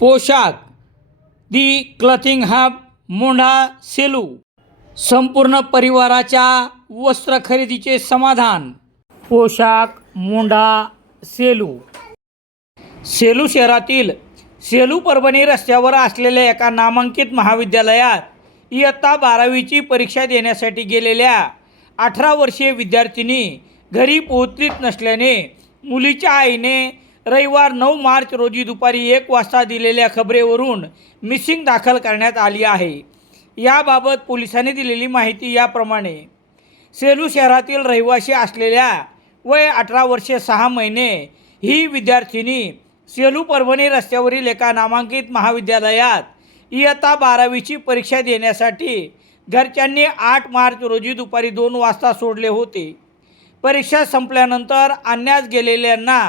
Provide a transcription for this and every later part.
पोशाख. The clothing hub Mondha Selu. संपूर्ण परिवाराच्या वस्त्र खरेदीचे समाधान. पोशाख मोंढा सेलू. सेलू शहरातील सेलू परभणी रस्त्यावर असलेल्या एका नामांकित महाविद्यालयात इयत्ता बारावीची परीक्षा देण्यासाठी गेलेल्या अठरा वर्षीय विद्यार्थिनी घरी पोहोचलीच नसल्याने मुलीच्या आईने रविवार नऊ मार्च रोजी दुपारी एक वाजता दिलेल्या खबरेवरून मिसिंग दाखल करण्यात आली आहे. याबाबत पोलिसांनी दिलेली माहिती याप्रमाणे सेलू शहरातील रहिवासी असलेल्या वय अठरा वर्षे सहा महिने ही विद्यार्थिनी सेलू परभणी रस्त्यावरील एका नामांकित महाविद्यालयात इयत्ता बारावीची परीक्षा देण्यासाठी घरच्यांनी आठ मार्च रोजी दुपारी दोन वाजता सोडले होते. परीक्षा संपल्यानंतर आणण्यास गेलेल्यांना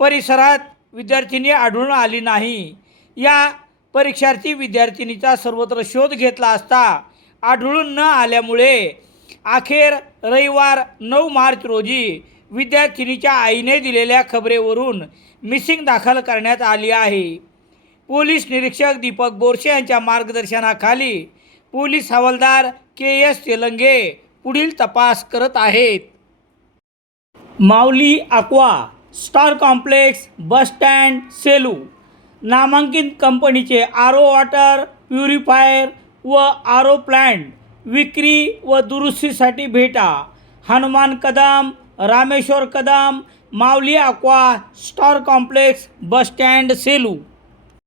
परिसरात विद्यार्थिनी आढळून आली नाही. या परीक्षार्थी विद्यार्थिनीचा सर्वत्र शोध घेतला असता आढळून न आल्यामुळे अखेर रविवार नऊ मार्च रोजी विद्यार्थिनीच्या आईने दिलेल्या खबरेवरून मिसिंग दाखल करण्यात आली आहे. पोलीस निरीक्षक दीपक बोरसे यांच्या मार्गदर्शनाखाली पोलीस हवालदार के एस तेलंगे पुढील तपास करत आहेत. Mauli aqua star complex bus stand Selu. नामांकित कंपनीचे आर ओ वॉटर प्युरिफायर व आर ओ प्लॅन्ट विक्री व दुरुस्तीसाठी भेटा. Hanuman Kadam Rameshwar Kadam Mauli aqua star complex bus stand Selu.